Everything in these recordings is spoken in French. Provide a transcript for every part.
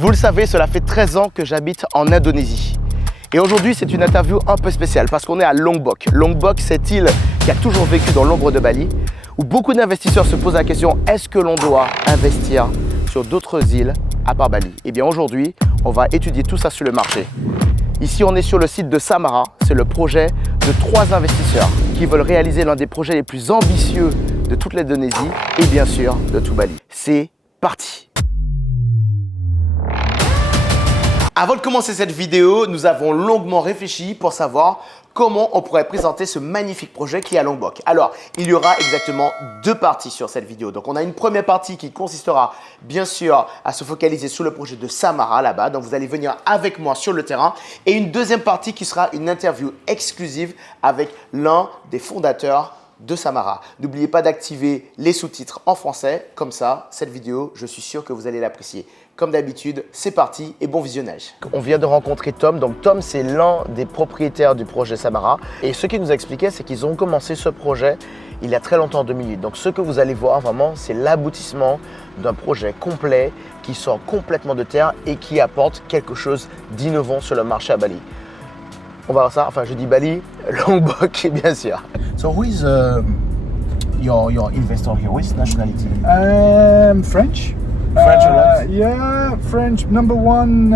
Vous le savez, cela fait 13 ans que j'habite en Indonésie. Et aujourd'hui, c'est une interview un peu spéciale parce qu'on est à Lombok. Lombok, cette île qui a toujours vécu dans l'ombre de Bali, où beaucoup d'investisseurs se posent la question, est-ce que l'on doit investir sur d'autres îles à part Bali? Eh bien aujourd'hui, on va étudier tout ça sur le marché. Ici, on est sur le site de Samara. C'est le projet de 3 investisseurs qui veulent réaliser l'un des projets les plus ambitieux de toute l'Indonésie et bien sûr de tout Bali. C'est parti! Avant de commencer cette vidéo, nous avons longuement réfléchi pour savoir comment on pourrait présenter ce magnifique projet qui est à Lombok. Alors, il y aura exactement 2 parties sur cette vidéo. Donc, on a une première partie qui consistera bien sûr à se focaliser sur le projet de Samara là-bas. Donc, vous allez venir avec moi sur le terrain. Et une deuxième partie qui sera une interview exclusive avec l'un des fondateurs de Samara. N'oubliez pas d'activer les sous-titres en français. Comme ça, cette vidéo, je suis sûr que vous allez l'apprécier. Comme d'habitude, c'est parti et bon visionnage. On vient de rencontrer Tom. Donc Tom, c'est l'un des propriétaires du projet Samara. Et ce qu'il nous a expliqué, c'est qu'ils ont commencé ce projet il y a très longtemps, en 2008. Donc ce que vous allez voir vraiment, c'est l'aboutissement d'un projet complet qui sort complètement de terre et qui apporte quelque chose d'innovant sur le marché à Bali. On va voir ça. Enfin, je dis Bali, Lombok, bien sûr. So who is your investor here? Which nationality? French. French a lot? Yeah, French. Number one.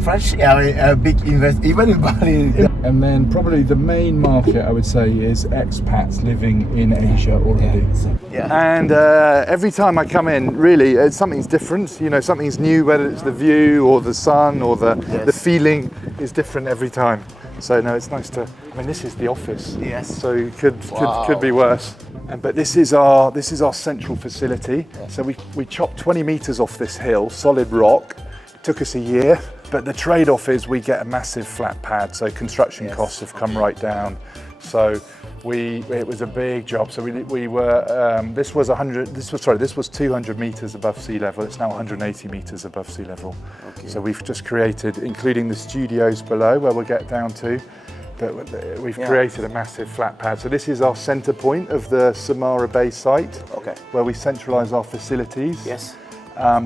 French are a big investor, even in Bali. And then probably the main market, I would say, is expats living in Asia already. Yeah. And every time I come in, really, something's different. You know, something's new, whether it's the view or the sun or the feeling is different every time. So no, it's nice to. I mean, this is the office. Yes. So it could be worse. But this is our central facility. Yeah. So we chopped 20 meters off this hill, solid rock. It took us a year, but the trade-off is we get a massive flat pad. So construction costs have come right down. So it was a big job. So we were this was 200 meters above sea level. It's now 180 meters above sea level. Okay. So we've just created, including the studios below where we'll get down to. But we've created a massive flat pad. So this is our center point of the Samara Bay site, where we centralize our facilities. Yes.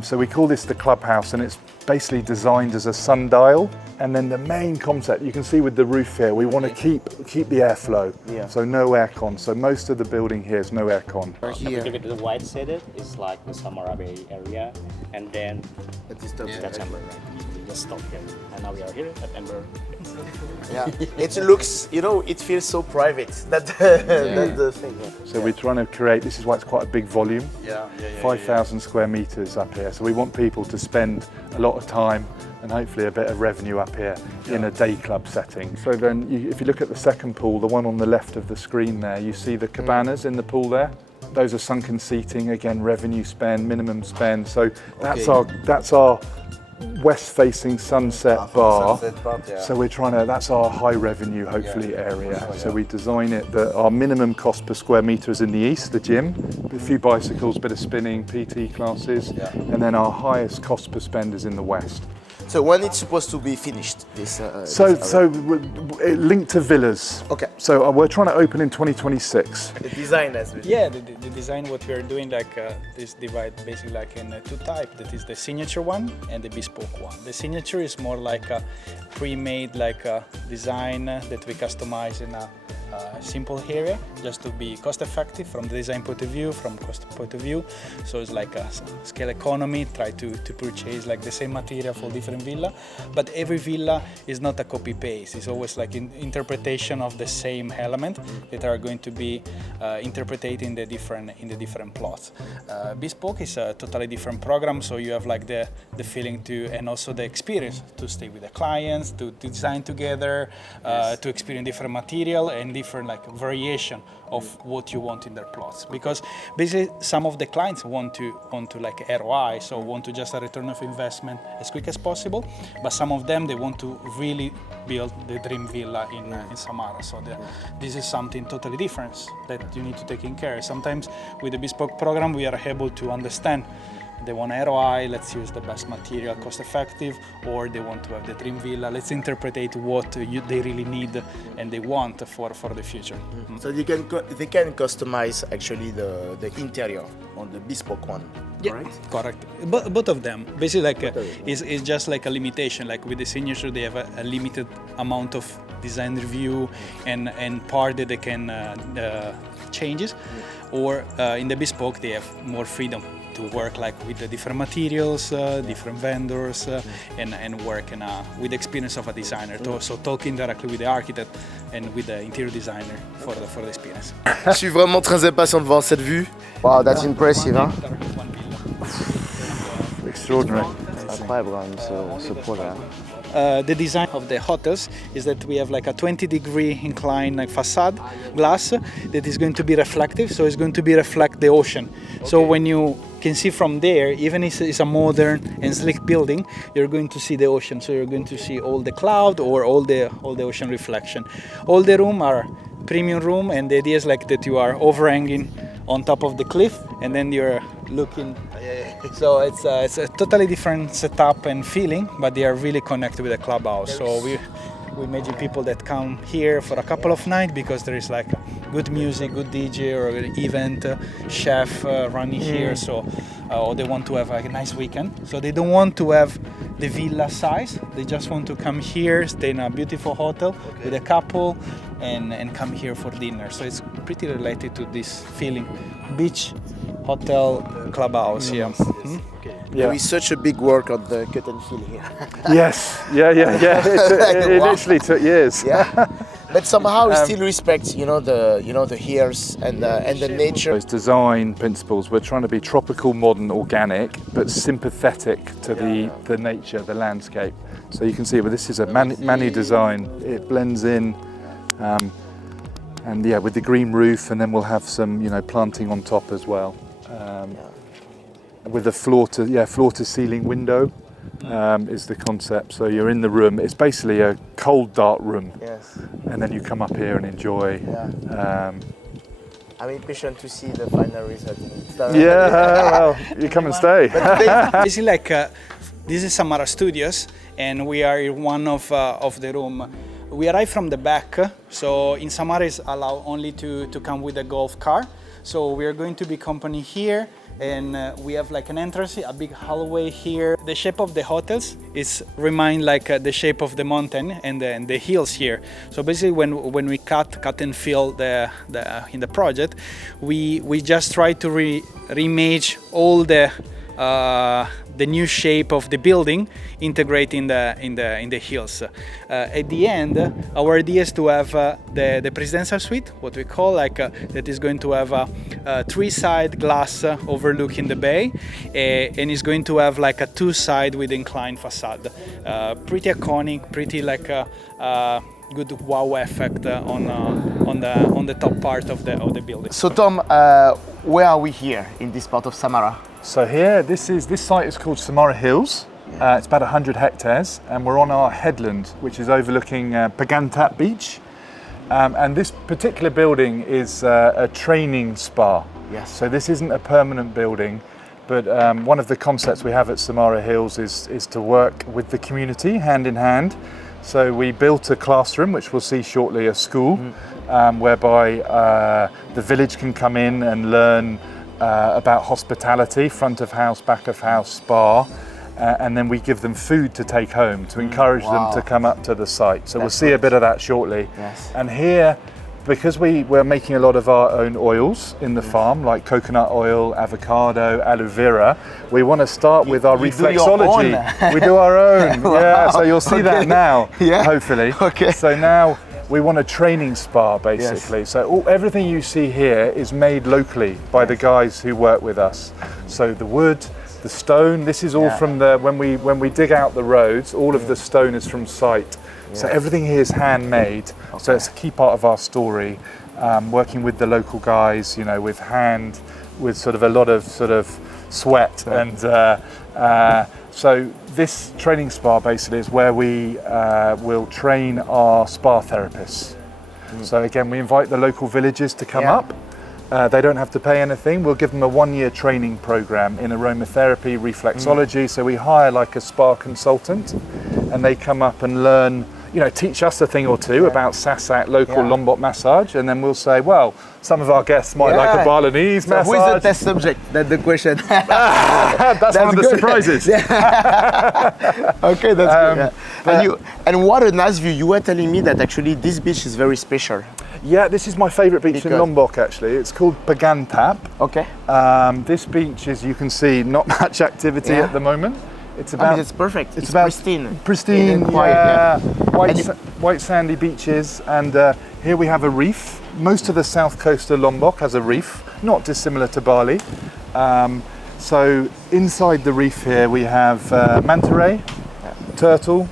So we call this the clubhouse, and it's basically designed as a sundial. And then the main concept, you can see with the roof here, we want to keep the airflow. Yeah. So no aircon. So most of the building here is no aircon. Here. The white shaded is like the Samara Bay area, and then that's Amber. We just stop here, and now we are here at Amber. Yeah, it looks, you know, it feels so private. That's the thing. Yeah. So we're trying to create, this is why it's quite a big volume. 5,000 square meters up here. So we want people to spend a lot of time and hopefully a bit of revenue up here in a day club setting. So then if you look at the second pool, the one on the left of the screen there, you see the cabanas in the pool there. Those are sunken seating, again, revenue spend, minimum spend. So that's our west-facing sunset bar. So we're trying to, that's our high revenue, hopefully, area. So we design it that our minimum cost per square meter is in the east, the gym, a few bicycles, bit of spinning, PT classes, and then our highest cost per spend is in the west. So when it's supposed to be finished? So linked to villas. Okay. So we're trying to open in 2026. The design has been. Yeah, the design what we are doing is divide basically like in 2 types. That is the signature one and the bespoke one. The signature is more like a pre-made design that we customize in a simple area, just to be cost effective from the design point of view, from cost point of view. So it's like a scale economy, try to purchase like the same material for different villa, but every villa is not a copy paste. It's always like an interpretation of the same element that are going to be interpreted in the different plots. Bespoke is a totally different program, so you have like the feeling to, and also the experience to stay with the clients, to design together, to experience different material and different like variation of what you want in their plots, because basically some of the clients want to like ROI, so want to just a return of investment as quick as possible, but some of them they want to really build the dream villa in Samara. So this is something totally different that you need to take in care. Sometimes with the bespoke program we are able to understand they want ROI, let's use the best material, cost effective, or they want to have the dream villa, let's interpret what they really need and they want for the future. So they can customize actually the interior on the bespoke one. Correct. Both of them. Basically, like is just like a limitation. Like with the signature, they have a limited amount of design review and part that they can changes. Or in the bespoke, they have more freedom to work like with the different materials, different vendors, and work with the experience of a designer. So talking directly with the architect and with the interior designer for the experience. Je suis vraiment très impatient de voir cette vue. Wow, that's impressive, hein? Extraordinary. Incroyable quand même ce projet. The design of the hotels is that we have like a 20-degree incline like facade glass that is going to be reflective, so it's going to be reflect the ocean. Okay. So when you can see from there, even if it's a modern and slick building, you're going to see the ocean. So you're going to see all the cloud or all the ocean reflection. All the room are premium room, and the idea is like that you are overhanging on top of the cliff, and then you're looking. So it's a totally different setup and feeling, but they are really connected with the clubhouse. So we imagine people that come here for a couple of nights because there is like good music, good DJ or an event, chef running here. So or they want to have like a nice weekend. So they don't want to have the villa size. They just want to come here, stay in a beautiful hotel with a couple, and come here for dinner. So it's pretty related to this feeling, beach, hotel, clubhouse. Yeah. There is such a big work on the cut and fill here. Yes, yeah. It literally took years. Yeah, but somehow we still respect, the hills and the nature. Those design principles, we're trying to be tropical, modern, organic, but sympathetic to the nature, the landscape. So you can see, this is a Mani design. It blends in, and with the green roof, and then we'll have some, planting on top as well. With a floor to ceiling window is the concept. So you're in the room. It's basically a cold, dark room. Yes. And then you come up here and enjoy. Yeah. I'm impatient to see the final result. Well, you come and stay. Basically, like this is Samara Studios, and we are in one of the room. We arrive from the back, so in Samara is allowed only to come with a golf car. So we are going to be company here, and we have like an entrance, a big hallway here. The shape of the hotels is remind like the shape of the mountain and the hills here. So basically, when we cut and fill in the project, we just try to reimage all the new shape of the building, integrate in the hills. At the end, our idea is to have the presidential suite, what we call that is going to have a 3-side glass overlooking the bay, and is going to have like a 2-side with inclined facade. Pretty iconic, pretty like a good wow effect on the top part of the building. So Tom, where are we here in this part of Samara? So here, this site is called Samara Hills. It's about 100 hectares, and we're on our headland, which is overlooking Pagantat Beach. And this particular building is a training spa. Yes. So this isn't a permanent building, but one of the concepts we have at Samara Hills is to work with the community hand in hand. So we built a classroom, which we'll see shortly, a school, whereby the village can come in and learn about hospitality, front of house, back of house, spa, and then we give them food to take home to encourage them to come up to the site. So we'll see a bit of that shortly. Yes. And here, because we're making a lot of our own oils in the farm, like coconut oil, avocado, aloe vera, we want to start with our reflexology. We do our own. Wow. Yeah, so you'll see that now, hopefully. Okay. So now we want a training spa, basically. Yes. So everything you see here is made locally by the guys who work with us. So the wood, the stone, this is all from when we dig out the roads, all of the stone is from site. So everything here is handmade. Okay. So it's a key part of our story. Working with the local guys, with sort of a lot of sort of sweat and so this training spa basically is where we will train our spa therapists. So again, we invite the local villagers to come up. They don't have to pay anything. We'll give them a 1-year training program in aromatherapy, reflexology. So we hire like a spa consultant, and they come up and learn, teach us a thing or two about Sasak local Yeah. Lombok massage, and then we'll say, well, some of our guests might like a Balinese So who is the massage. test subject? That's the question. That's one of the good. surprises. Okay, that's good. Yeah. And what a nice view. You were telling me that actually this beach is very special. Yeah, this is my favourite beach in Because- Lombok actually. It's called Pagantap. Okay. This beach, as you can see, not much activity Yeah. at the moment. It's I about mean, it's perfect. It's about pristine. pristine, and quiet. yeah. White, And you- white sandy beaches, and here we have a reef. Most of the south coast of Lombok has a reef, not dissimilar to Bali. So inside the reef here we have manta ray, turtle,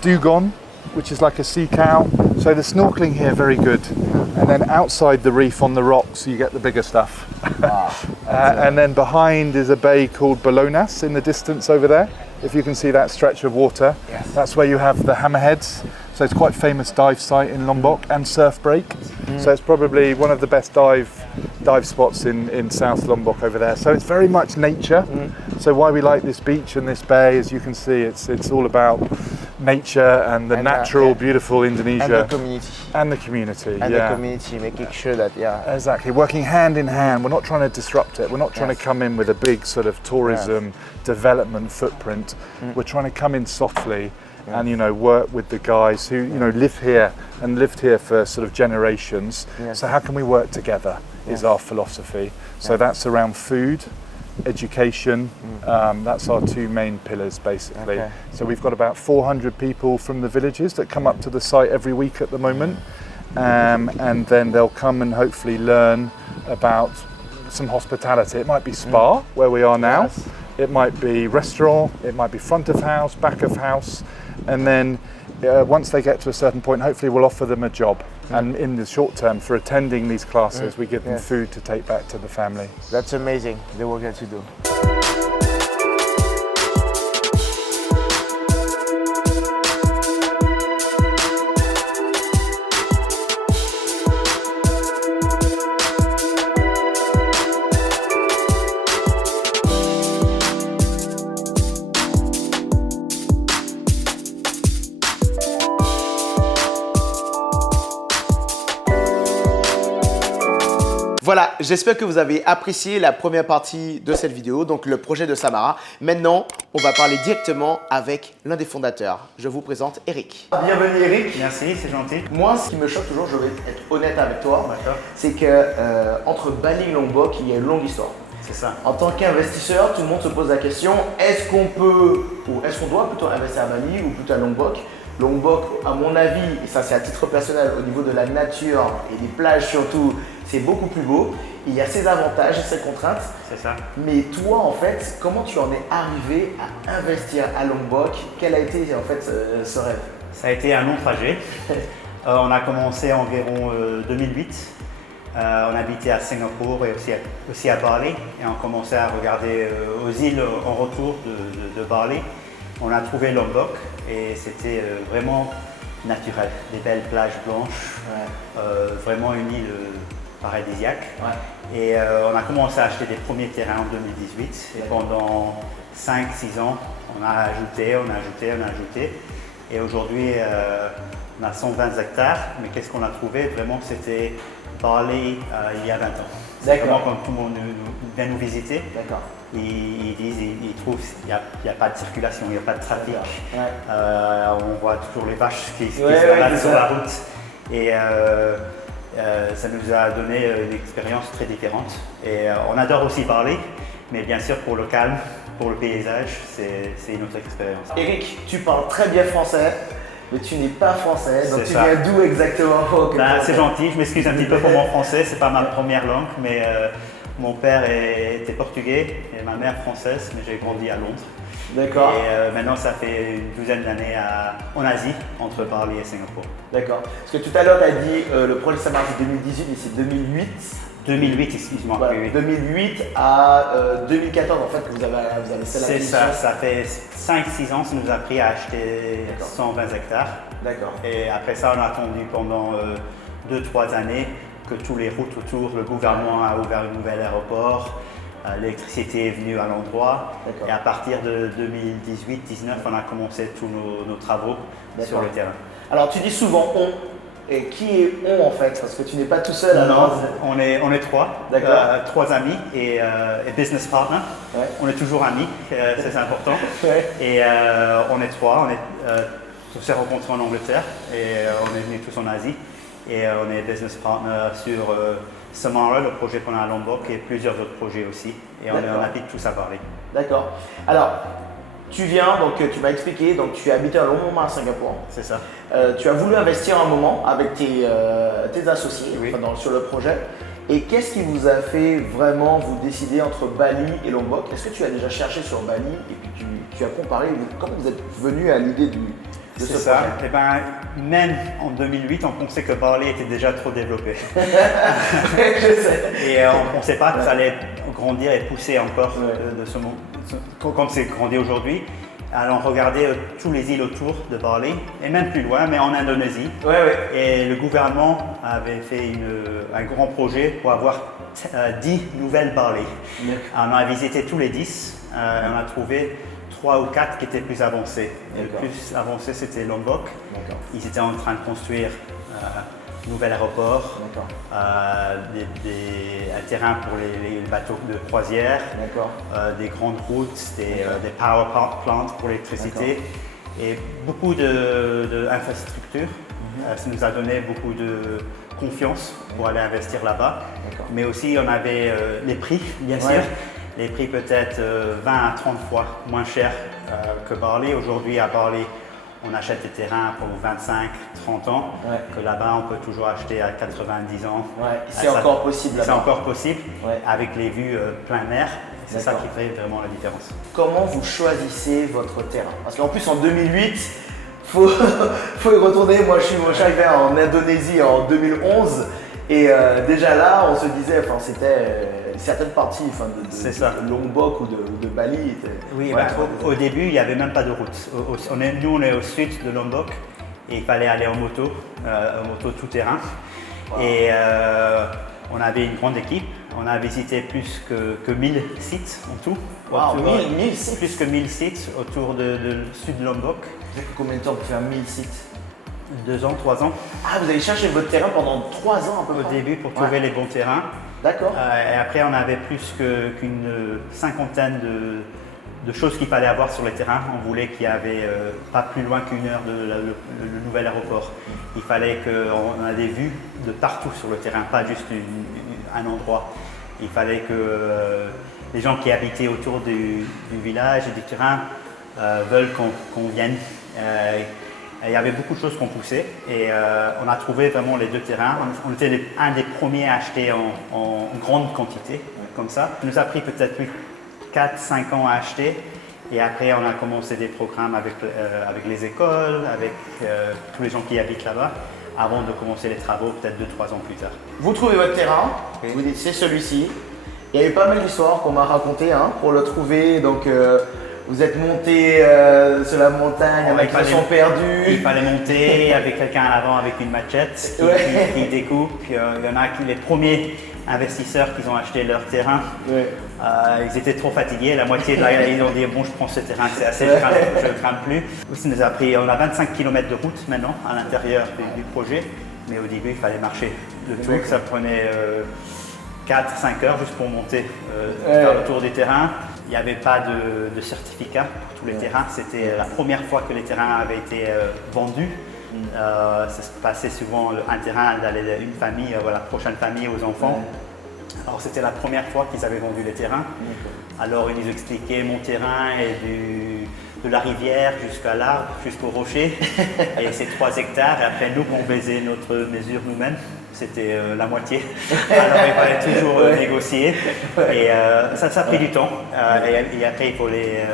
dugong, which is like a sea cow. So the snorkeling here very good. And then outside the reef on the rocks you get the bigger stuff. And then behind is a bay called Balonas in the distance over there. If you can see that stretch of water, that's where you have the hammerheads. So it's quite famous dive site in Lombok, and surf break. So it's probably one of the best dive spots in South Lombok over there. So it's very much nature. So why we like this beach and this bay, as you can see, it's all about nature and the And, natural, yeah. beautiful Indonesia. And the community. And the community, And yeah. the community, making sure that, yeah. Exactly, working hand in hand. We're not trying to disrupt it. We're not trying to come in with a big sort of tourism development footprint. We're trying to come in softly and work with the guys who live here and lived here for sort of generations. Yes. So how can we work together is our philosophy. So that's around food, education. That's our two main pillars basically. Okay. So we've got about 400 people from the villages that come up to the site every week at the moment. And then they'll come and hopefully learn about some hospitality. It might be spa where we are now. Yes. It might be restaurant, it might be front of house, back of house, and then once they get to a certain point, hopefully we'll offer them a job. And in the short term, for attending these classes, we give them Yes. food to take back to the family. That's amazing, the work that you do. Voilà, j'espère que vous avez apprécié la première partie de cette vidéo, donc le projet de Samara. Maintenant, on va parler directement avec l'un des fondateurs. Je vous présente Eric. Bienvenue Eric. Merci, c'est gentil. Moi, ce qui me choque toujours, je vais être honnête avec toi, D'accord. c'est que entre Bali et Lombok, il y a une longue histoire. C'est ça. En tant qu'investisseur, tout le monde se pose la question, est-ce qu'on peut, ou est-ce qu'on doit plutôt investir à Bali ou plutôt à Lombok? Lombok, à mon avis, et ça c'est à titre personnel, au niveau de la nature et des plages surtout, c'est beaucoup plus beau. Il y a ses avantages et ses contraintes. C'est ça. Mais toi, en fait, comment tu en es arrivé à investir à Lombok? Quel a été en fait ce rêve? Ça a été un long trajet. On a commencé environ 2008. On habitait à Singapour et aussi à Bali. Et on commençait à regarder aux îles en retour de Bali. On a trouvé Lombok et c'était vraiment naturel. Des belles plages blanches, vraiment une île paradisiaque. Ouais. Et on a commencé à acheter des premiers terrains en 2018. Et pendant 5-6 ans, on a ajouté. Et aujourd'hui, on a 120 hectares. Mais qu'est-ce qu'on a trouvé? Vraiment, c'était Bali il y a 20 ans. C'est D'accord. vraiment quand tout le monde vient nous visiter. D'accord. Ils disent, ils trouvent qu'il n'y a pas de circulation, il n'y a pas de trafic. Ouais. On voit toujours les vaches qui se Ouais, baladent c'est sur ça. la route. Et ça nous a donné une expérience très différente. Et on adore aussi parler, mais bien sûr pour le calme, pour le paysage, c'est une autre expérience. Eric, tu parles très bien français, mais tu n'es pas français, donc C'est tu ça. viens d'où exactement? C'est gentil, je m'excuse un petit peu pour mon français, c'est pas ma première langue, mais mon père était portugais et ma mère française, mais j'ai grandi à Londres. D'accord. Et maintenant, ça fait une douzaine d'années en Asie, entre Bali et Singapour. D'accord. Parce que tout à l'heure, tu as dit le projet Samara c'est 2018, mais c'est 2008. 2008, excuse-moi. Voilà, Oui, oui. 2008 à 2014 en fait que vous avez fait la C'est mission. ça fait 5-6 ans, ça nous a pris à acheter D'accord. 120 hectares. D'accord. Et après ça, on a attendu pendant 2-3 années que tous les routes autour, le gouvernement a ouvert un nouvel aéroport, l'électricité est venue à l'endroit. D'accord. Et à partir de 2018-19, on a commencé tous nos travaux sur le terrain. Alors tu dis souvent on. Et qui est on en fait? Parce que tu n'es pas tout seul alors. Non, on est trois. D'accord. Trois amis et business partner. Ouais. On est toujours amis, c'est important. Ouais. Et on est trois. On s'est rencontrés en Angleterre et on est venus tous en Asie. Et on est business partner sur Samara, le projet qu'on a à Lombok, et plusieurs autres projets aussi. Et on habite tous à Bali. D'accord. Alors, tu viens, donc tu m'as expliqué, donc tu as habité un long moment à Singapour. C'est ça. Tu as voulu investir un moment avec tes associés Oui. sur le projet. Et qu'est-ce qui vous a fait vraiment vous décider entre Bali et Lombok? Est-ce que tu as déjà cherché sur Bali et puis tu as comparé? Comment vous êtes venu à l'idée de C'est ce ça. projet? Et ben, même en 2008, on pensait que Bali était déjà trop développé. Je sais. Et on ne pensait pas que ça allait grandir et pousser encore comme c'est grandi aujourd'hui. Alors on regardait tous les îles autour de Bali et même plus loin, mais en Indonésie. Ouais. Et le gouvernement avait fait un grand projet pour avoir 10 nouvelles Bali. On a visité tous les 10 et on a trouvé 3 ou 4 qui étaient plus avancés. Et le plus avancé, c'était Lombok. Ils étaient en train de construire un nouvel aéroport, un terrain pour les bateaux de croisière, des grandes routes, des power plants pour l'électricité et beaucoup d'infrastructures. Ça nous a donné beaucoup de confiance pour aller investir là-bas. Mais aussi, on avait les prix, bien sûr. Les prix peut-être 20 à 30 fois moins chers que Bali. Aujourd'hui, à Bali, on achète des terrains pour 25-30 ans, que là-bas, on peut toujours acheter à 90 ans. C'est encore possible C'est là-bas. encore possible, avec les vues plein mer. C'est ça qui fait vraiment la différence. Comment vous choisissez votre terrain? Parce qu'en plus, en 2008, faut y retourner. Moi, je suis arrivé en Indonésie en 2011. Et déjà là, on se disait, c'était certaines parties de Lombok ou de Bali. Oui, au début, il n'y avait même pas de route. Nous, on est au sud de Lombok et il fallait aller en moto tout terrain. Wow. Et on avait une grande équipe. On a visité plus que 1000 sites en tout. Wow, 1000 sites? Plus que 1000 sites autour de sud de Lombok. Combien de temps pour faire 1000 sites? 2 ans, 3 ans. Ah, vous avez cherché votre terrain pendant 3 ans à peu près? Au début pour trouver les bons terrains. D'accord. Et après, on avait plus qu'une cinquantaine de choses qu'il fallait avoir sur les terrains. On voulait qu'il y avait pas plus loin qu'1 heure de le nouvel aéroport. Il fallait qu'on ait des vues de partout sur le terrain, pas juste un endroit. Il fallait que les gens qui habitaient autour du village et du terrain veulent qu'on vienne. Il y avait beaucoup de choses qu'on poussait et on a trouvé vraiment les 2 terrains. On était un des premiers à acheter en grande quantité, comme ça. Ça nous a pris peut-être 4-5 ans à acheter et après on a commencé des programmes avec les écoles, avec tous les gens qui habitent là-bas, avant de commencer les travaux peut-être 2-3 ans plus tard. Vous trouvez votre terrain, vous dites c'est celui-ci. Il y a eu pas mal d'histoires qu'on m'a racontées pour le trouver. Donc, vous êtes monté sur la montagne, il y en a qui sont perdus. Il fallait monter avec quelqu'un à l'avant avec une machette qui découpe. Il y en a les premiers investisseurs qui ont acheté leur terrain. Ils étaient trop fatigués. La moitié de la ils ont dit bon, je prends ce terrain, c'est assez, je ne grimpe plus. Ça nous a pris, on a 25 km de route maintenant à l'intérieur du projet. Mais au début, il fallait marcher le tour. Ça prenait 4-5 heures juste pour monter faire le tour du terrain. Il n'y avait pas de certificat pour tous les terrains. C'était la première fois que les terrains avaient été vendus. Ça se passait souvent un terrain d'aller d'une famille à la prochaine famille aux enfants. Alors c'était la première fois qu'ils avaient vendu les terrains. Alors ils nous expliquaient mon terrain est de la rivière jusqu'à l'arbre, jusqu'au rocher. Et c'est 3 hectares. Et après nous, on faisait notre mesure nous-mêmes. C'était la moitié. Alors il fallait toujours négocier. Et ça a pris du temps. Et après il fallait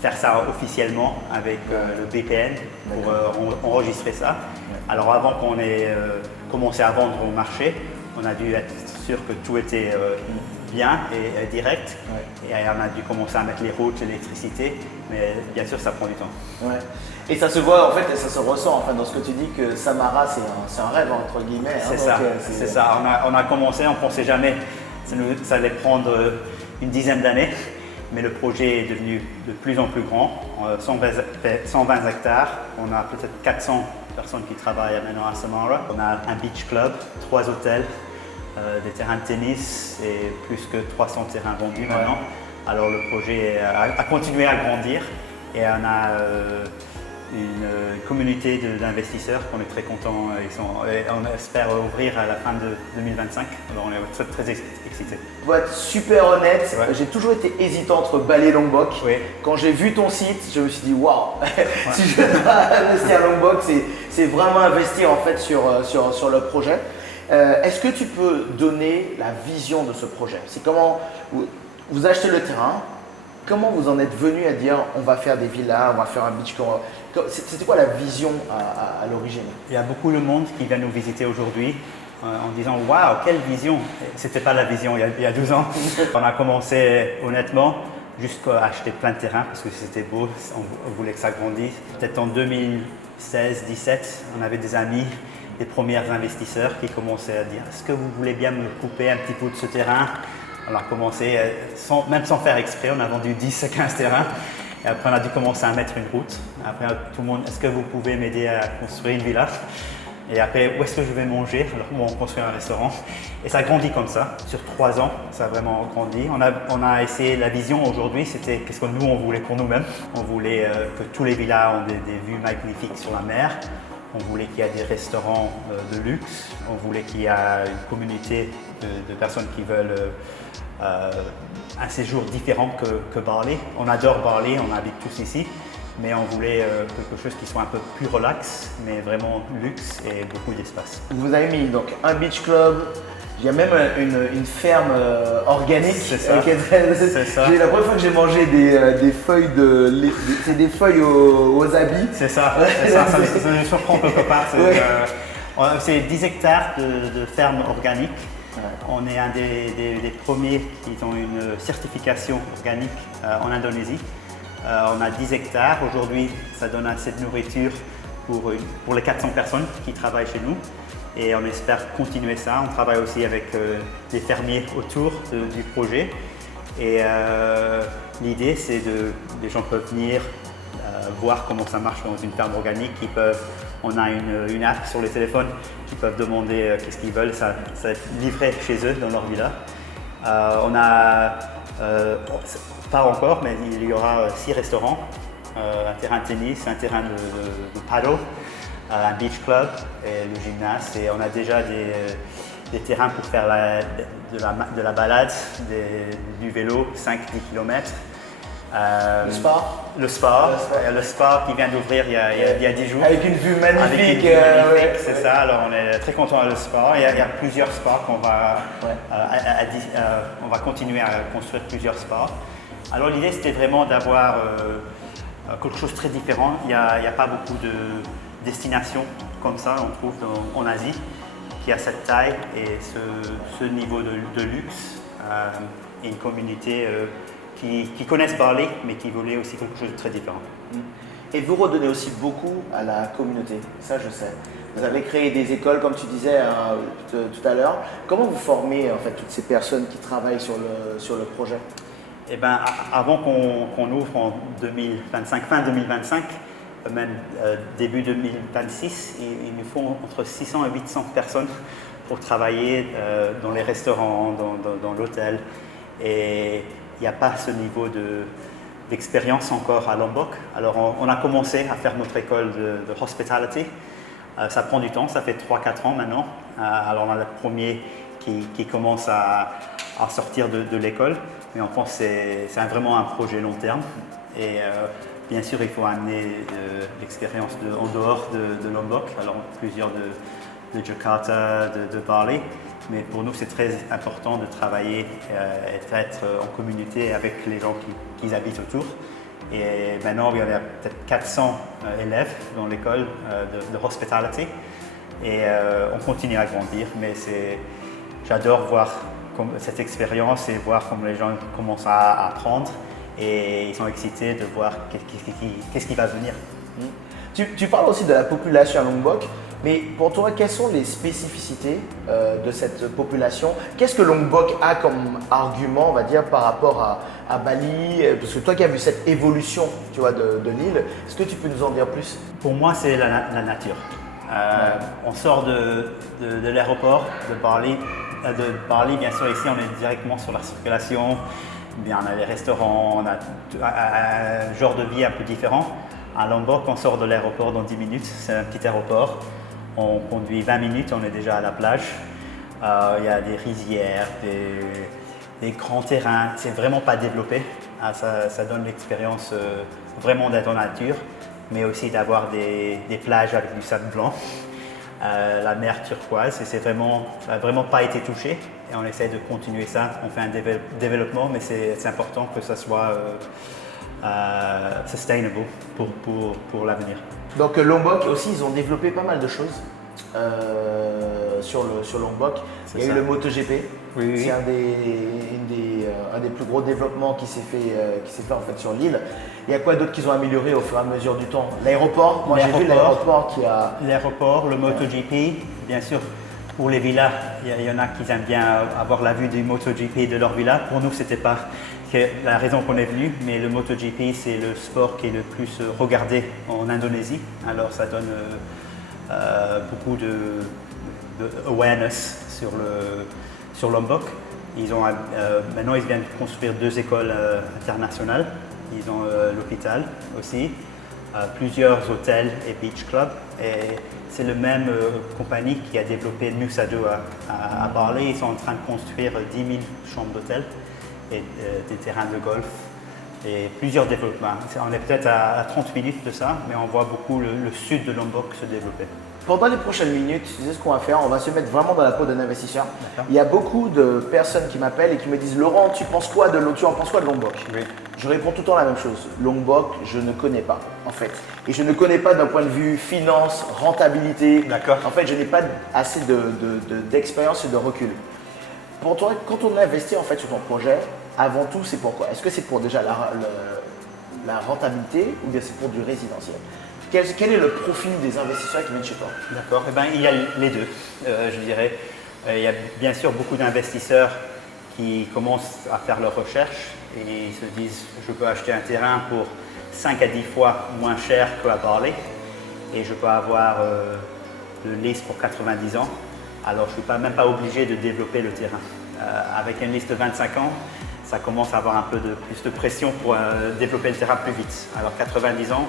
faire ça officiellement avec le BPN pour enregistrer ça. Alors avant qu'on ait commencé à vendre au marché, on a dû être sûr que tout était bien et direct. Et on a dû commencer à mettre les routes, l'électricité. Mais bien sûr, ça prend du temps. Et ça se voit en fait, et ça se ressent dans ce que tu dis que Samara c'est un rêve entre guillemets. C'est ça. On a commencé, on ne pensait jamais que ça allait prendre une dizaine d'années. Mais le projet est devenu de plus en plus grand, 120 hectares. On a peut-être 400 personnes qui travaillent maintenant à Samara. On a un beach club, 3 hôtels, des terrains de tennis et plus que 300 terrains vendus maintenant. Alors le projet a continué à grandir et on a une communauté d'investisseurs qu'on est très contents. On espère ouvrir à la fin de 2025. Alors on est très excités. Pour être super honnête, j'ai toujours été hésitant entre Bali et Lombok. Oui. Quand j'ai vu ton site, je me suis dit waouh, si je dois investir à Lombok, c'est vraiment investir en fait sur le projet. Est-ce que tu peux donner la vision de ce projet? C'est comment vous achetez le terrain, comment vous en êtes venu à dire on va faire des villas, on va faire un beach club? C'était quoi la vision à l'origine? Il y a beaucoup de monde qui vient nous visiter aujourd'hui en disant waouh, quelle vision! C'était pas la vision il y a 12 ans. On a commencé honnêtement juste à acheter plein de terrains parce que c'était beau, on voulait que ça grandisse. Peut-être en 2016-17, on avait des amis, des premiers investisseurs qui commençaient à dire est-ce que vous voulez bien me couper un petit bout de ce terrain? On a commencé, même sans faire exprès, on a vendu 10 à 15 terrains. Et après, on a dû commencer à mettre une route. Après, tout le monde, est-ce que vous pouvez m'aider à construire une villa? Et après, où est-ce que je vais manger? Alors, on construit un restaurant. Et ça a grandi comme ça. Sur 3 ans, ça a vraiment grandi. On a essayé, la vision aujourd'hui, c'était qu'est-ce que nous, on voulait pour nous-mêmes. On voulait que tous les villas ont des vues magnifiques sur la mer. On voulait qu'il y ait des restaurants de luxe. On voulait qu'il y ait une communauté de personnes qui veulent un séjour différent que Bali. On adore Bali, on habite tous ici, mais on voulait quelque chose qui soit un peu plus relax, mais vraiment luxe et beaucoup d'espace. Vous avez mis donc un beach club, il y a même une ferme organique. C'est ça. C'est ça. La première fois que j'ai mangé des feuilles c'est des feuilles aux habits. C'est ça, ça me surprend quelque part. C'est 10 hectares de ferme organique. Ouais. On est un des premiers qui ont une certification organique en Indonésie. On a 10 hectares. Aujourd'hui, ça donne assez de nourriture pour les 400 personnes qui travaillent chez nous. Et on espère continuer ça. On travaille aussi avec des fermiers autour du projet. Et l'idée, c'est les gens peuvent venir voir comment ça marche dans une ferme organique. On a une app sur les téléphones qui peuvent demander qu'est-ce qu'ils veulent. Ça va être livré chez eux dans leur villa. On a, pas encore, mais il y aura 6 restaurants, un terrain de tennis, un terrain de paddle, un beach club et le gymnase. Et on a déjà des terrains pour faire de la balade, du vélo, 5-10 km. Le spa qui vient d'ouvrir il y a 10 jours. Avec une vue magnifique. C'est ça, alors on est très content le spa. Il y a plusieurs spas qu'on va, on va continuer à construire plusieurs spas. Alors l'idée c'était vraiment d'avoir quelque chose de très différent. Il n'y a pas beaucoup de destinations comme ça, on trouve en Asie, qui a cette taille et ce niveau de luxe et une communauté qui connaissent Bali, mais qui voulaient aussi quelque chose de très différent. Et vous redonnez aussi beaucoup à la communauté, ça je sais. Vous avez créé des écoles, comme tu disais tout à l'heure. Comment vous formez en fait toutes ces personnes qui travaillent sur le projet? Eh ben, avant qu'on ouvre en 2025, fin 2025, même début 2026, il nous faut entre 600 et 800 personnes pour travailler dans les restaurants, dans l'hôtel. Et il n'y a pas ce niveau d'expérience encore à Lombok. Alors on a commencé à faire notre école de hospitality. Ça prend du temps, ça fait 3-4 ans maintenant. Alors on a le premier qui commence à sortir de l'école. Mais on pense que c'est vraiment un projet long terme. Et bien sûr, il faut amener l'expérience en dehors de Lombok. Alors plusieurs de Jakarta, de Bali. Mais pour nous, c'est très important de travailler et d'être en communauté avec les gens qui habitent autour. Et maintenant, il y a peut-être 400 élèves dans l'école de hospitality. Et on continue à grandir, mais j'adore voir cette expérience et voir comment les gens commencent à apprendre. Et ils sont excités de voir qu'est-ce qui va venir. Tu parles aussi de la population à Lombok. Mais pour toi, quelles sont les spécificités de cette population? Qu'est-ce que Lombok a comme argument, on va dire, par rapport à Bali? Parce que toi qui as vu cette évolution, tu vois, de l'île, est-ce que tu peux nous en dire plus? Pour moi, c'est la nature. On sort de l'aéroport de Bali, bien sûr ici on est directement sur la circulation, bien, on a les restaurants, on a un genre de vie un peu différent. À Lombok, on sort de l'aéroport dans 10 minutes, c'est un petit aéroport, on conduit 20 minutes, on est déjà à la plage. Il y a des rizières, des grands terrains, c'est vraiment pas développé. Ça donne l'expérience vraiment d'être en nature, mais aussi d'avoir des plages avec du sable blanc, la mer turquoise, et ça n'a vraiment pas été touché. Et on essaie de continuer ça, on fait un développement, mais c'est important que ça soit sustainable pour l'avenir. Donc Lombok aussi, ils ont développé pas mal de choses sur Lombok. Il y a eu le MotoGP. Oui. C'est un des plus gros développements qui s'est fait en fait sur l'île. Il y a quoi d'autre qu'ils ont amélioré au fur et à mesure du temps? L'aéroport, moi j'ai vu l'aéroport qui a... L'aéroport, le MotoGP, bien sûr. Pour les villas, il y en a qui aiment bien avoir la vue du MotoGP de leur villa. Pour nous, c'était pas la raison qu'on est venu, mais le MotoGP, c'est le sport qui est le plus regardé en Indonésie. Alors, ça donne beaucoup de awareness sur Lombok. Maintenant, ils viennent de construire 2 écoles internationales. Ils ont l'hôpital aussi, plusieurs hôtels et beach clubs. Et c'est la même compagnie qui a développé Nusa Dua à Bali. Ils sont en train de construire 10 000 chambres d'hôtel et des terrains de golf et plusieurs développements. On est peut-être à 30 minutes de ça, mais on voit beaucoup le sud de Lombok se développer. Pendant les prochaines minutes, tu sais ce qu'on va faire, on va se mettre vraiment dans la peau d'un investisseur. Il y a beaucoup de personnes qui m'appellent et qui me disent « Laurent, tu en penses quoi de Lombok ?» Oui. Je réponds tout le temps la même chose. Lombok, je ne connais pas, en fait. Et je ne connais pas d'un point de vue finance, rentabilité. D'accord. En fait, je n'ai pas assez d'expérience et de recul. Pour toi, quand on investit en fait sur ton projet, avant tout, c'est pourquoi? Est-ce que c'est pour déjà la rentabilité ou bien c'est pour du résidentiel? Quel est le profil des investisseurs qui viennent chez toi? D'accord, eh ben, il y a les deux, je dirais. Il y a bien sûr beaucoup d'investisseurs qui commencent à faire leurs recherches et ils se disent je peux acheter un terrain pour 5 à 10 fois moins cher qu'à Bali et je peux avoir le lease pour 90 ans. Alors je ne suis même pas obligé de développer le terrain. Avec une lease de 25 ans, ça commence à avoir un peu plus de pression pour développer le terrain plus vite. Alors 90 ans,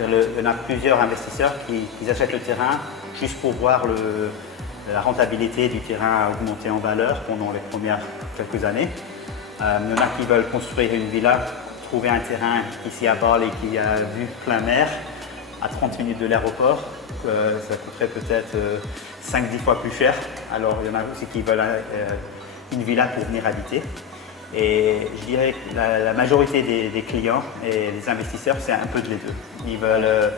il y en a plusieurs investisseurs qui achètent le terrain juste pour voir la rentabilité du terrain augmenter en valeur pendant les premières quelques années. Il y en a qui veulent construire une villa, trouver un terrain ici à Bali qui a vue plein mer, à 30 minutes de l'aéroport. Ça coûterait peut-être 5-10 fois plus cher. Alors il y en a aussi qui veulent une villa pour venir habiter. Et je dirais que la majorité des clients et des investisseurs, c'est un peu de les deux. Ils veulent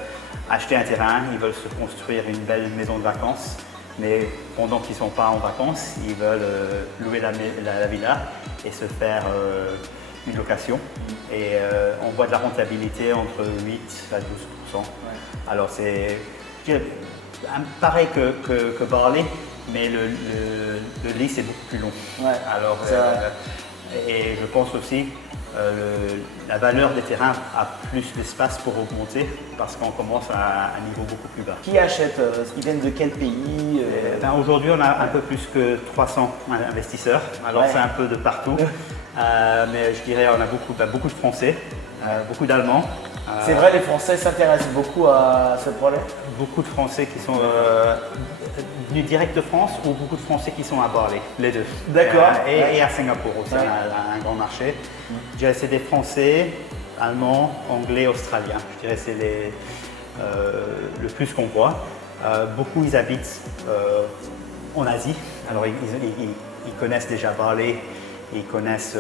acheter un terrain, ils veulent se construire une belle maison de vacances, mais pendant qu'ils ne sont pas en vacances, ils veulent louer la villa et se faire une location. Et on voit de la rentabilité entre 8 à 12%. Ouais. Alors c'est pareil que Bali, mais le lease est beaucoup plus long. Ouais. Alors, et je pense aussi la valeur des terrains a plus d'espace pour augmenter parce qu'on commence à un niveau beaucoup plus bas. Qui achète? Ils viennent de quel pays? Aujourd'hui, on a un peu plus que 300 investisseurs. Alors, c'est un peu de partout. Mais je dirais on a beaucoup de Français, beaucoup d'Allemands. C'est vrai, les Français s'intéressent beaucoup à ce projet? Beaucoup de Français qui sont venus direct de France ou beaucoup de Français qui sont à Bali, les deux. D'accord. Et à Singapour aussi, un grand marché. Je dirais c'est des Français, Allemands, Anglais, Australiens. Je dirais c'est le plus qu'on voit. Beaucoup ils habitent en Asie. Alors ils connaissent déjà Bali, ils connaissent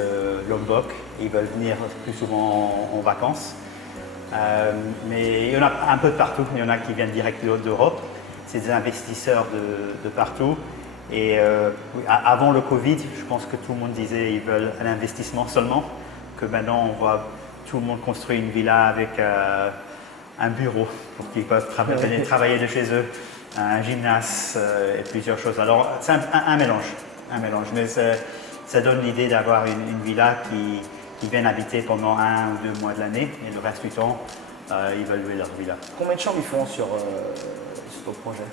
Lombok, ils veulent venir plus souvent en vacances. Mais il y en a un peu de partout, il y en a qui viennent direct d'Europe, c'est des investisseurs de partout. Et avant le Covid, je pense que tout le monde disait qu'ils veulent un investissement seulement, que maintenant on voit tout le monde construire une villa avec un bureau pour qu'ils peuvent travailler de chez eux, un gymnase et plusieurs choses. Alors c'est un mélange, mais ça donne l'idée d'avoir une villa qui viennent habiter pendant 1 ou 2 mois de l'année et le reste du temps, ils veulent louer leur villa. Combien de chambres ils font sur ton projet?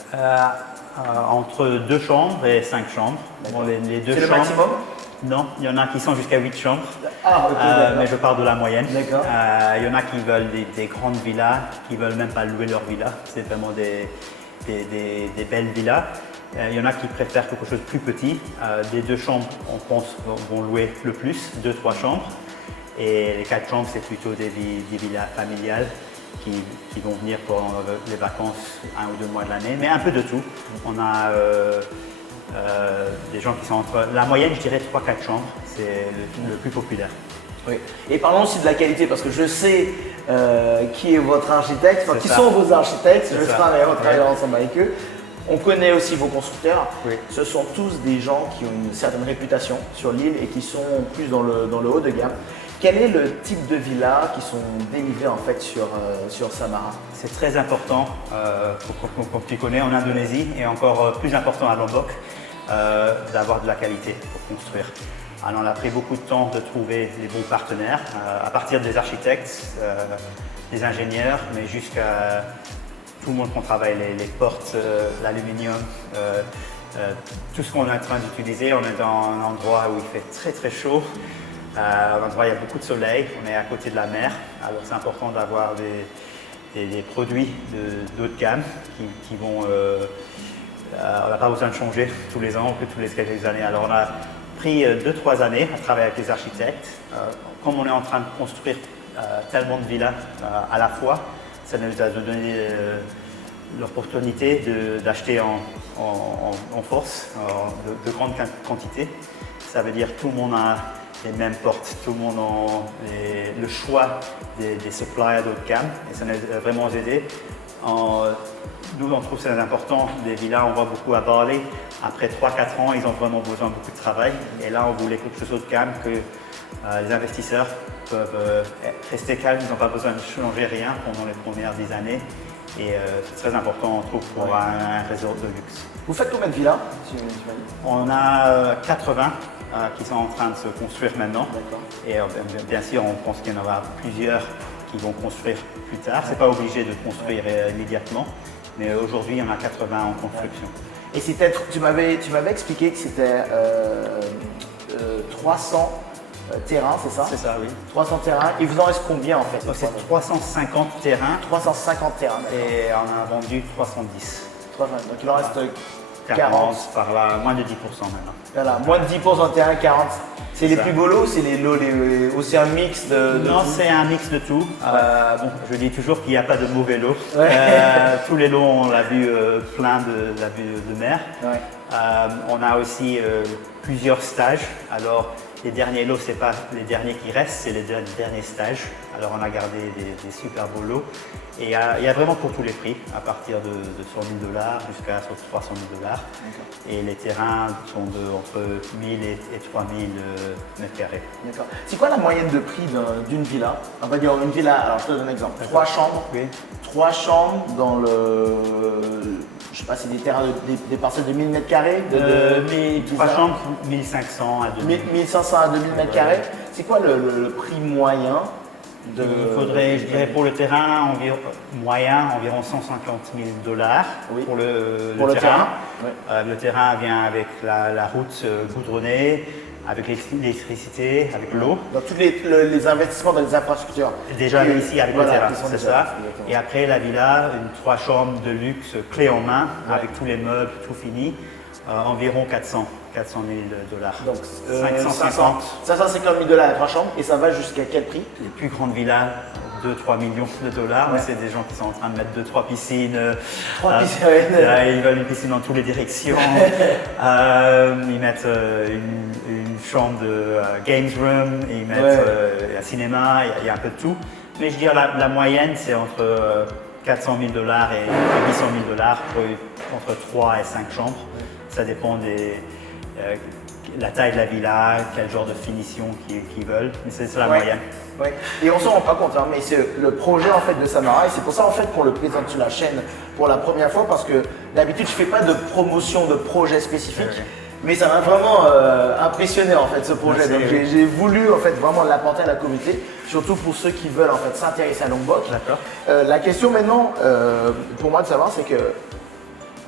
Entre 2 chambres et 5 chambres. Bon, les 2 C'est le chambres, maximum? non, il y en a qui sont jusqu'à 8 chambres. Ah, ok, d'accord. Mais je parle de la moyenne. D'accord. Il y en a qui veulent des grandes villas, qui veulent même pas louer leur villa. C'est vraiment des belles villas. Il y en a qui préfèrent quelque chose de plus petit. Des 2 chambres, on pense, vont louer le plus, 2-3 chambres. Et les 4 chambres, c'est plutôt des villas familiales qui vont venir pour les vacances 1 ou 2 mois de l'année, mais un peu de tout. On a des gens qui sont entre... La moyenne, je dirais 3-4 chambres, c'est le plus populaire. Oui. Et parlons aussi de la qualité, parce que je sais qui est votre architecte, enfin, qui sont vos architectes, je travaille ensemble avec eux. On connaît aussi vos constructeurs. Oui. Ce sont tous des gens qui ont une certaine réputation sur l'île et qui sont plus dans le haut de gamme. Quel est le type de villas qui sont délivrées en fait sur Samara? C'est très important, comme tu connais, en Indonésie et encore plus important à Lombok, d'avoir de la qualité pour construire. Alors, on a pris beaucoup de temps de trouver les bons partenaires, à partir des architectes, des ingénieurs, mais jusqu'à tout le monde qu'on travaille, les portes, l'aluminium, tout ce qu'on est en train d'utiliser. On est dans un endroit où il fait très très chaud. Un endroit où il y a beaucoup de soleil, on est à côté de la mer, alors c'est important d'avoir des produits de haut de gamme qui vont... on n'a pas besoin de changer tous les ans ou tous les quelques années. Alors on a pris 2-3 années à travailler avec les architectes. Comme on est en train de construire tellement de villas à la fois, ça nous a donné l'opportunité d'acheter en force, de grandes quantités. Ça veut dire que tout le monde a les mêmes portes, tout le monde a le choix des suppliers de haut de gamme et ça nous a vraiment aidé. Nous, on trouve que c'est important, des villas, on voit beaucoup à Bali. Après 3-4 ans, ils ont vraiment besoin de beaucoup de travail. Et là, on voulait quelque chose de haut de gamme que les investisseurs peuvent rester calmes, ils n'ont pas besoin de changer rien pendant les premières 10 années. Et c'est très important, on trouve, pour un réseau de luxe. Vous faites combien de villas? On a 80 qui sont en train de se construire maintenant. Et bien sûr, on pense qu'il y en aura plusieurs qui vont construire plus tard. C'est pas obligé de construire immédiatement, mais aujourd'hui, il y en a 80 en construction. Et c'était, tu m'avais expliqué que c'était 300 terrains, c'est ça? C'est ça, oui. 300 terrains. Il vous en reste combien en fait? Donc c'est 350 terrains 350 terrains, d'accord. et on a vendu 310. 320. Donc il en reste 40 par là, moins de 10% maintenant. Voilà, moins de 10% de terrain, 40. C'est les plus beaux lots, c'est les lots, ou c'est un mix de Non, tout? c'est un mix de tout. Bon, je dis toujours qu'il n'y a pas de mauvais lots. Tous les lots, on l'a vu plein de la vue de mer. Ouais. On a aussi plusieurs stages. Alors, les derniers lots, ce n'est pas les derniers qui restent, c'est les derniers stages. Alors, on a gardé des super beaux lots. Et il y a vraiment pour tous les prix, à partir de $100 000 jusqu'à $300 000. Et les terrains sont entre 1000 et 3000 mètres carrés. D'accord. C'est quoi la moyenne de prix d'une villa? On va dire une villa, alors je te donne un exemple. 3 chambres. Oui. 3 chambres dans le. Je sais pas, c'est des terrains, des parcelles de 1000 mètres carrés? 3 chambres, 1500 à 2000. 1500 à 2000 mètres carrés. C'est quoi le prix moyen? Il faudrait, je dirais, pour le terrain moyen, environ $150 000 Oui. pour le terrain. Ouais. Le terrain vient avec la route goudronnée, avec l'électricité, avec l'eau. Dans tous les investissements dans les infrastructures. Déjà ici avec le terrain, qui sont c'est déjà- ça. exactement. Et après la villa, une 3 chambres de luxe clé en main, avec tous les meubles, tout fini, environ $400 000. Donc 550. 550 000 $ à 3 chambres et ça va jusqu'à quel prix? Les plus grandes villas, 2-3 millions de dollars. Ouais. C'est des gens qui sont en train de mettre 2-3 piscines. 3 piscines, ouais. Ils veulent une piscine dans toutes les directions. Ils mettent une chambre de games room, et ils mettent un cinéma, il y a un peu de tout. Mais je dirais la moyenne, c'est entre $400 000 et $800 000 entre 3 et 5 chambres. Ça dépend la taille de la villa, quel genre de finition qu'ils veulent, mais c'est la moyenne. Ouais. Et on s'en rend pas compte, hein, mais c'est le projet en fait de Samara et c'est pour ça en fait qu'on le présente sur la chaîne pour la première fois parce que d'habitude je fais pas de promotion de projet spécifique. Mais ça m'a vraiment impressionné en fait ce projet. Merci, Donc oui. j'ai voulu en fait vraiment l'apporter à la communauté, surtout pour ceux qui veulent en fait s'intéresser à Lombok. D'accord. La question maintenant pour moi de savoir, c'est que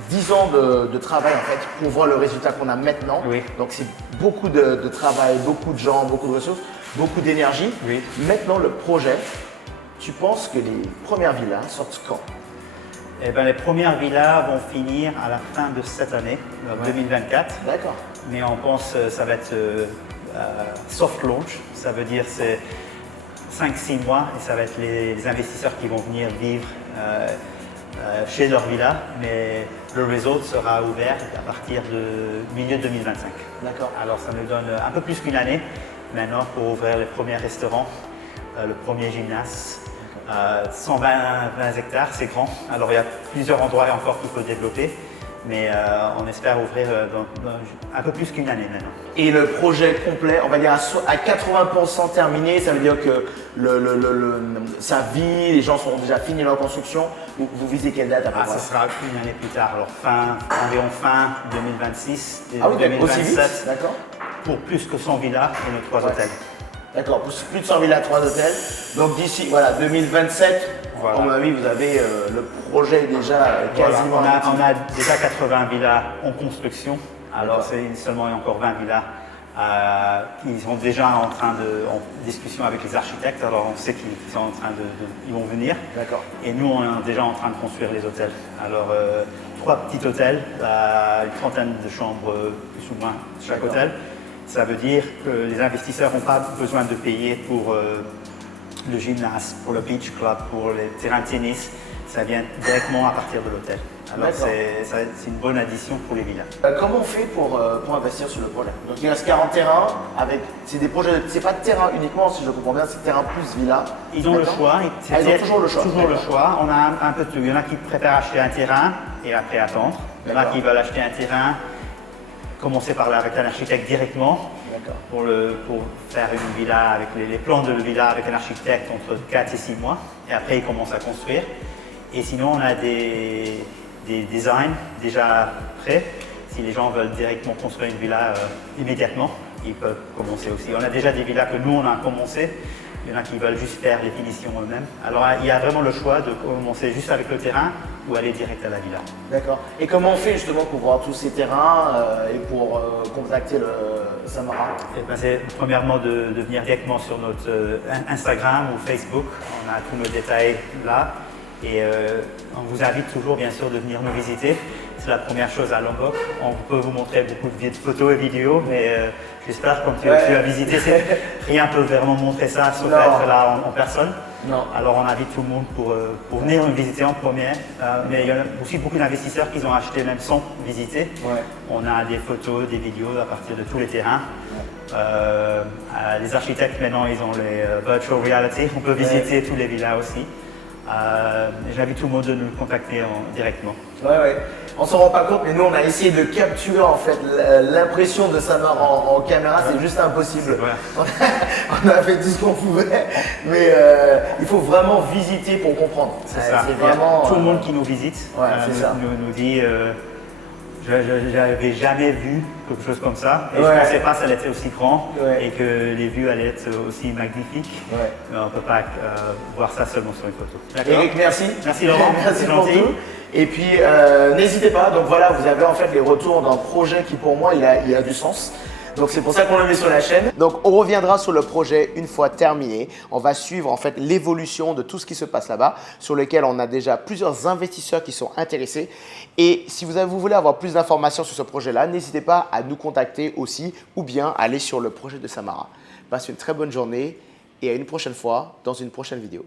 10 ans de travail en fait pour voir le résultat qu'on a maintenant. Oui. Donc c'est beaucoup de travail, beaucoup de gens, beaucoup de ressources, beaucoup d'énergie. Oui. Maintenant le projet, tu penses que les premières villas sortent quand? Eh ben, les premières villas vont finir à la fin de cette année, donc 2024. D'accord. Mais on pense que ça va être soft launch, ça veut dire c'est 5-6 mois et ça va être les investisseurs qui vont venir vivre chez leur villa, mais le réseau sera ouvert à partir de milieu 2025. D'accord. Alors ça nous donne un peu plus qu'une année maintenant pour ouvrir les premiers restaurants, le premier gymnase. 120 hectares, c'est grand. Alors il y a plusieurs endroits encore qu'il faut développer, mais on espère ouvrir dans un peu plus qu'une année maintenant. Et le projet complet, on va dire à 80% terminé, ça veut dire que sa vie, les gens sont déjà finis leur construction. Vous visez quelle date à peu près? Ce sera une année plus tard, alors environ fin 2026 et Ah oui, aussi vite, 2027 d'accord. pour plus que 100 villas et nos 3 hôtels. D'accord, plus de 100 villas, 3 hôtels. Donc d'ici, voilà, 2027, Voilà. à mon avis, vous avez le projet déjà quasiment. Voilà, on a déjà 80 villas en construction, alors c'est seulement encore 20 villas qui sont déjà en discussion avec les architectes, alors on sait qu'ils sont en train ils vont venir. D'accord. Et nous, on est déjà en train de construire les hôtels. Alors, 3 petits hôtels, une trentaine de chambres plus ou moins chaque D'accord. hôtel. Ça veut dire que les investisseurs n'ont pas besoin de payer pour le gymnase, pour le beach club, pour les terrains de tennis. Ça vient directement à partir de l'hôtel. Alors D'accord. c'est une bonne addition pour les villas. Comment on fait pour investir sur le projet? Donc il reste 40 terrains avec. C'est des projets, c'est pas de terrain uniquement, si je comprends bien, c'est terrain plus villa. Ils ont le Maintenant. choix. Ah, ils ont toujours le choix. Toujours le D'accord. choix. On a un peu de tout. Il y en a qui préfèrent acheter un terrain et après attendre. Il y en a D'accord. qui veulent acheter un terrain, commencer par là avec un architecte directement D'accord. pour faire une villa avec les plans de la villa avec un architecte entre 4 et 6 mois. Et après, ils commencent à construire. Et sinon, on a des designs déjà prêts. Si les gens veulent directement construire une villa immédiatement, ils peuvent commencer aussi. On a déjà des villas que nous, on a commencé. Il y en a qui veulent juste faire les finitions eux-mêmes. Alors, il y a vraiment le choix de commencer juste avec le terrain ou aller direct à la villa. D'accord. Et comment on fait justement pour voir tous ces terrains et pour contacter le Samara? Eh ben, c'est premièrement de venir directement sur notre Instagram ou Facebook. On a tous nos détails là. Et on vous invite toujours, bien sûr, de venir nous visiter. C'est la première chose à Lombok. On peut vous montrer beaucoup de photos et vidéos, mais j'espère, comme tu as visité, rien ne peut vraiment montrer ça, sauf Non. être là en personne. Non. Alors on invite tout le monde pour venir nous visiter en premier. Mais il y a aussi beaucoup d'investisseurs qui ont acheté même sans visiter. Ouais. On a des photos, des vidéos à partir de tous les terrains. Les architectes maintenant, ils ont les virtual reality. On peut visiter tous les villas aussi. J'invite tout le monde de nous contacter directement. Ouais. On s'en rend pas compte, mais nous on a essayé de capturer en fait l'impression de Samara en caméra, c'est juste impossible. On a fait tout ce qu'on pouvait, mais il faut vraiment visiter pour comprendre. C'est ça. C'est Il y a vraiment tout le monde qui nous visite c'est ça. nous dit je n'avais jamais vu quelque chose comme ça et je Ouais. ne pensais pas que ça allait être aussi grand Ouais. et que les vues allaient être aussi magnifiques. Ouais. Mais on ne peut pas voir ça seulement sur une photo. D'accord. Eric, merci. Merci Laurent, Merci c'est pour gentil. tout. Et puis n'hésitez pas, donc voilà, vous avez en fait les retours d'un projet qui pour moi il a du sens. Donc c'est pour ça qu'on le met sur la chaîne. Donc on reviendra sur le projet une fois terminé. On va suivre en fait l'évolution de tout ce qui se passe là-bas, sur lequel on a déjà plusieurs investisseurs qui sont intéressés. Et si vous voulez avoir plus d'informations sur ce projet-là, n'hésitez pas à nous contacter aussi ou bien aller sur le projet de Samara. Passe une très bonne journée et à une prochaine fois dans une prochaine vidéo.